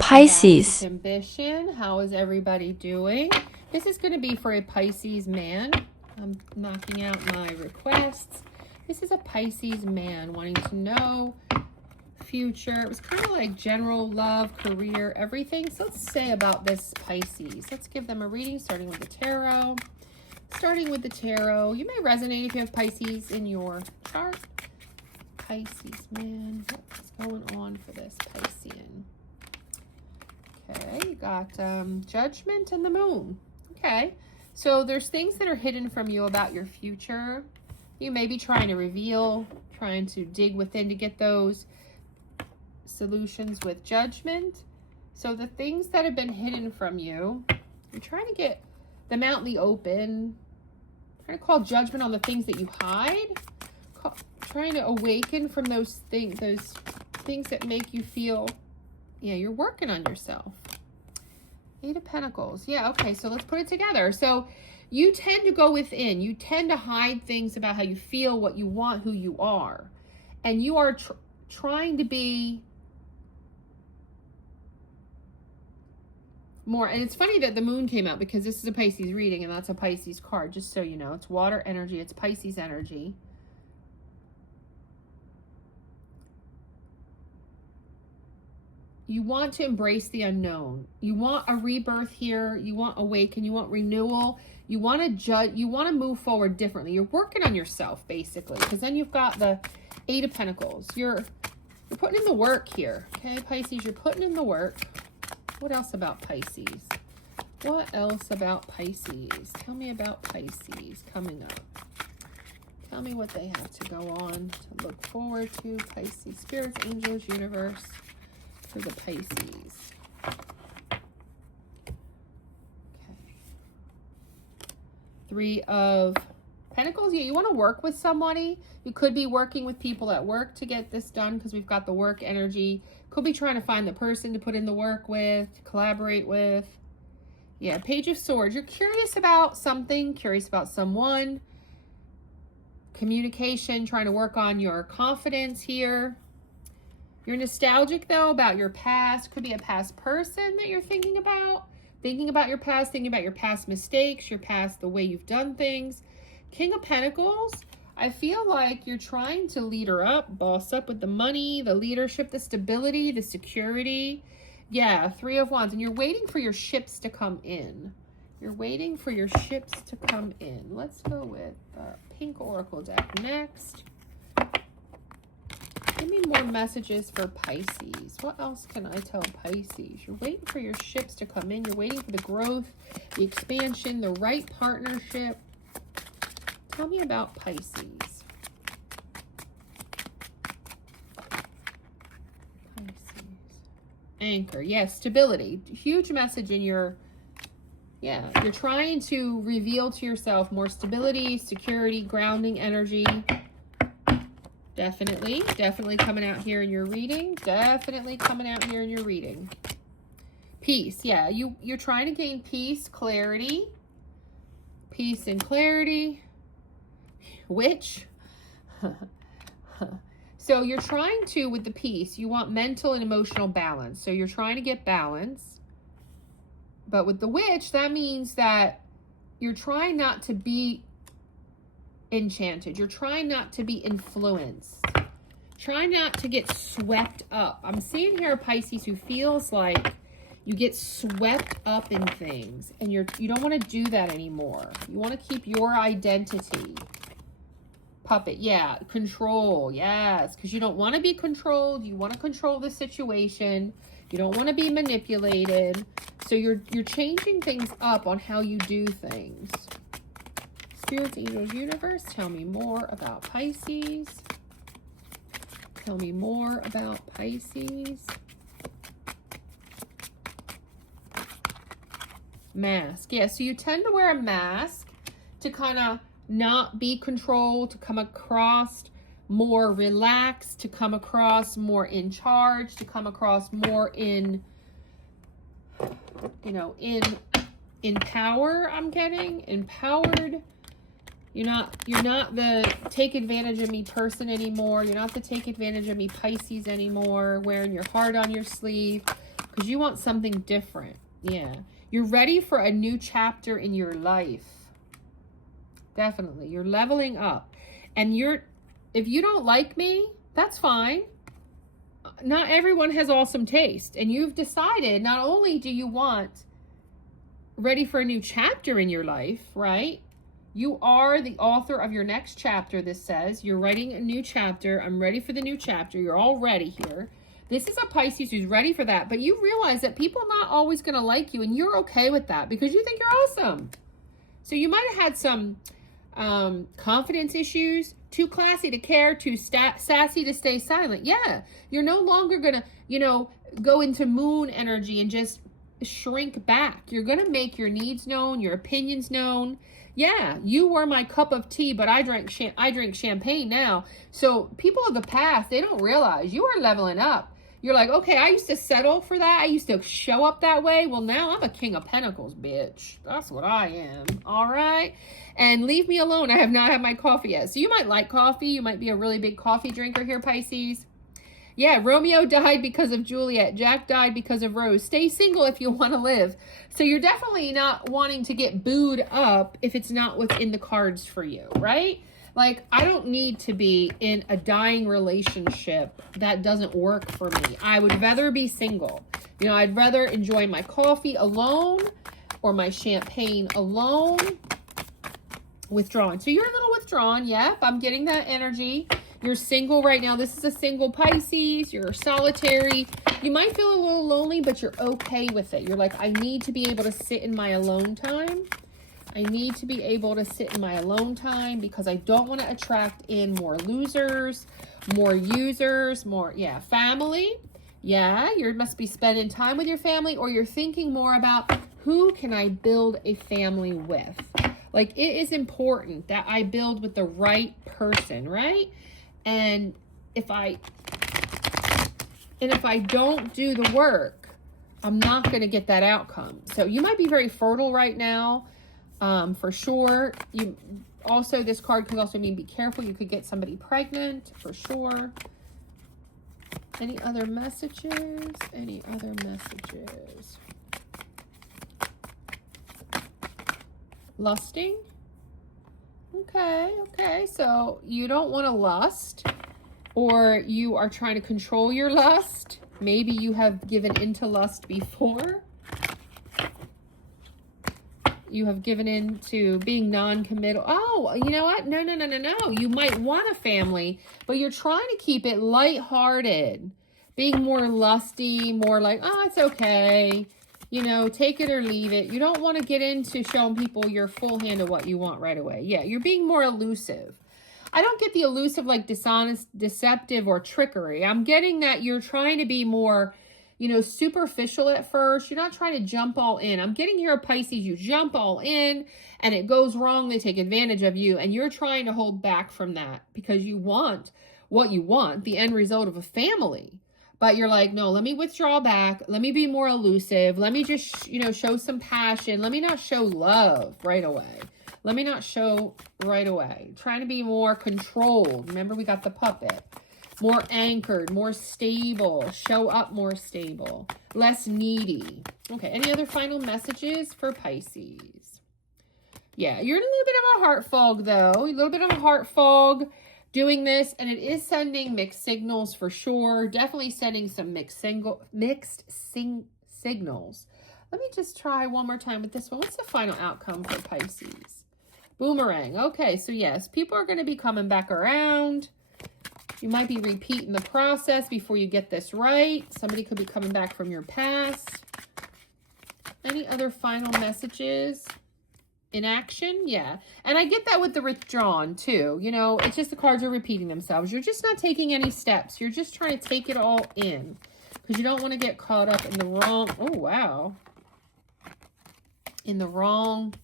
Pisces. Kimbition. How is everybody doing? This is going to be for a Pisces man. I'm knocking out my requests. This is a Pisces man wanting to know future. It was kind of like general love, career, everything. So let's say about this Pisces. Let's give them a reading starting with the tarot. Starting with the tarot. You may resonate if you have Pisces in your chart. Pisces man. What's going on for this Piscean? Okay, you got Judgment and the Moon. Okay, so there's things that are hidden from you about your future. You may be trying to reveal, trying to dig within to get those solutions with Judgment. So the things that have been hidden from you, you're trying to get them out in the open. Trying to call judgment on the things that you hide. Trying to awaken from those things that make you feel, yeah, you're working on yourself. Eight of Pentacles. Yeah, okay, so let's put it together. So you tend to go within. You tend to hide things about how you feel, what you want, who you are. And you are trying to be more. And it's funny that the moon came out because this is a Pisces reading and that's a Pisces card, just so you know. It's water energy. It's Pisces energy. You want to embrace the unknown. You want a rebirth here. You want awaken. You want renewal. You want to judge. You want to move forward differently. You're working on yourself, basically, because then you've got the Eight of Pentacles. You're putting in the work here. Okay, Pisces, you're putting in the work. What else about Pisces? What else about Pisces? Tell me about Pisces coming up. Tell me what they have to go on to look forward to. Pisces, spirits, angels, universe. For the Pisces. Okay. Three of Pentacles. Yeah, you want to work with somebody. You could be working with people at work to get this done because we've got the work energy. Could be trying to find the person to put in the work with, collaborate with. Yeah, Page of Swords. You're curious about something, curious about someone. Communication, trying to work on your confidence here. You're nostalgic, though, about your past. Could be a past person that you're thinking about. Thinking about your past mistakes, your past, the way you've done things. King of Pentacles, I feel like you're trying to lead her up, boss up with the money, the leadership, the stability, the security. Yeah, Three of Wands. And you're waiting for your ships to come in. You're waiting for your ships to come in. Let's go with the Pink Oracle deck next. Give me more messages for Pisces. What else can I tell Pisces? You're waiting for your ships to come in. You're waiting for the growth, the expansion, the right partnership. Tell me about Pisces. Pisces. Anchor. Yes, stability. Huge message in your, yeah, you're trying to reveal to yourself more stability, security, grounding energy. Definitely coming out here in your reading. Definitely coming out here in your reading. Peace. Yeah, you're trying to gain peace, clarity. Peace and clarity. Which? So you're trying to, with the peace, you want mental and emotional balance. So you're trying to get balance. But with the witch, that means that you're trying not to be enchanted. You're trying not to be influenced. Try not to get swept up. I'm seeing here a Pisces who feels like you get swept up in things and you don't want to do that anymore. You want to keep your identity. Puppet, yeah. Control, yes. Because you don't want to be controlled. You want to control the situation. You don't want to be manipulated. So you're changing things up on how you do things. Spirits, angels, universe, tell me more about Pisces. Tell me more about Pisces. Mask. Yeah, so you tend to wear a mask to kind of not be controlled, to come across more relaxed, to come across more in charge, to come across more in, you know, in power. I'm getting empowered. You're not the take advantage of me person anymore. You're not the take advantage of me Pisces anymore, wearing your heart on your sleeve. because you want something different. Yeah. You're ready for a new chapter in your life. Definitely. You're leveling up. And if you don't like me, that's fine. Not everyone has awesome taste. And you've decided not only do you want ready for a new chapter in your life, right? You are the author of your next chapter, this says. You're writing a new chapter. I'm ready for the new chapter. You're all ready here. This is a Pisces who's ready for that. But you realize that people are not always going to like you. And you're okay with that because you think you're awesome. So you might have had some confidence issues. Too classy to care. Too sassy to stay silent. Yeah. You're no longer going to, go into moon energy and just shrink back. You're going to make your needs known, your opinions known. Yeah, you were my cup of tea, but I drink champagne now. So people of the past, they don't realize you are leveling up. You're like, okay, I used to settle for that. I used to show up that way. Well, now I'm a king of pentacles, bitch. That's what I am. All right. And leave me alone. I have not had my coffee yet. So you might like coffee. You might be a really big coffee drinker here, Pisces. Yeah, Romeo died because of Juliet. Jack died because of Rose. Stay single if you want to live. So you're definitely not wanting to get booed up if it's not what's in the cards for you, right? Like, I don't need to be in a dying relationship that doesn't work for me. I would rather be single. I'd rather enjoy my coffee alone or my champagne alone. Withdrawn. So you're a little withdrawn. Yep, I'm getting that energy. You're single right now. This is a single Pisces. You're solitary. You might feel a little lonely, but you're okay with it. You're like, I need to be able to sit in my alone time. I need to be able to sit in my alone time because I don't want to attract in more losers, more users, family. Yeah, you must be spending time with your family, or you're thinking more about who can I build a family with. Like, it is important that I build with the right person, right? And if I don't do the work, I'm not going to get that outcome. So you might be very fertile right now, for sure. This card could also mean be careful. You could get somebody pregnant, for sure. Any other messages? Any other messages? Lusting? Okay. So you don't want to lust, or you are trying to control your lust. Maybe you have given into lust before. You have given into being non-committal. Oh, you know what? No. You might want a family, but you're trying to keep it lighthearted. Being more lusty, more like, oh, it's okay. Take it or leave it. You don't want to get into showing people your full hand of what you want right away. Yeah, you're being more elusive. I don't get the elusive like dishonest, deceptive, or trickery. I'm getting that you're trying to be more, superficial at first. You're not trying to jump all in. I'm getting here, Pisces, you jump all in and it goes wrong. They take advantage of you, and you're trying to hold back from that because you want what you want, the end result of a family. But you're like, no, let me withdraw back. Let me be more elusive. Let me just, show some passion. Let me not show love right away. Let me not show right away. Trying to be more controlled. Remember, we got the puppet. More anchored, more stable. Show up more stable. Less needy. Okay, any other final messages for Pisces? Yeah, you're in a little bit of a heart fog, though. A little bit of a heart fog. Doing this, and it is sending mixed signals for sure. Definitely sending some mixed signals. Let me just try one more time with this one. What's the final outcome for Pisces? Boomerang. Okay, so yes, people are going to be coming back around. You might be repeating the process before you get this right. Somebody could be coming back from your past. Any other final messages? In action, yeah. And I get that with the withdrawn, too. It's just the cards are repeating themselves. You're just not taking any steps. You're just trying to take it all in. Because you don't want to get caught up in the wrong... Oh, wow. In the wrong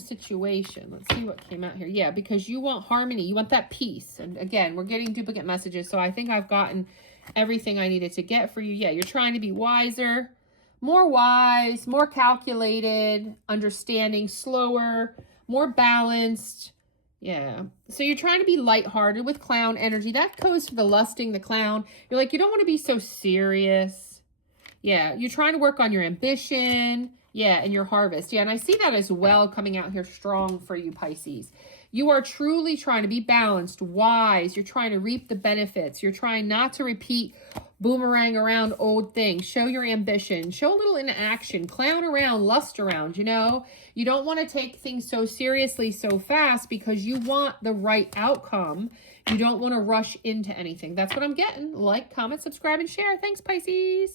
situation. Let's see what came out here. Yeah, because you want harmony. You want that peace. And again, we're getting duplicate messages. So I think I've gotten everything I needed to get for you. Yeah, you're trying to be wiser. More wise, more calculated, understanding, slower, more balanced. Yeah. So you're trying to be lighthearted with clown energy. That goes for the lusting, the clown. You're like, you don't want to be so serious. Yeah, you're trying to work on your ambition. Yeah, and your harvest. Yeah, and I see that as well coming out here strong for you, Pisces. You are truly trying to be balanced, wise. You're trying to reap the benefits. You're trying not to repeat, boomerang around old things. Show your ambition. Show a little inaction. Clown around, lust around, you know. You don't want to take things so seriously so fast because you want the right outcome. You don't want to rush into anything. That's what I'm getting. Like, comment, subscribe, and share. Thanks, Pisces.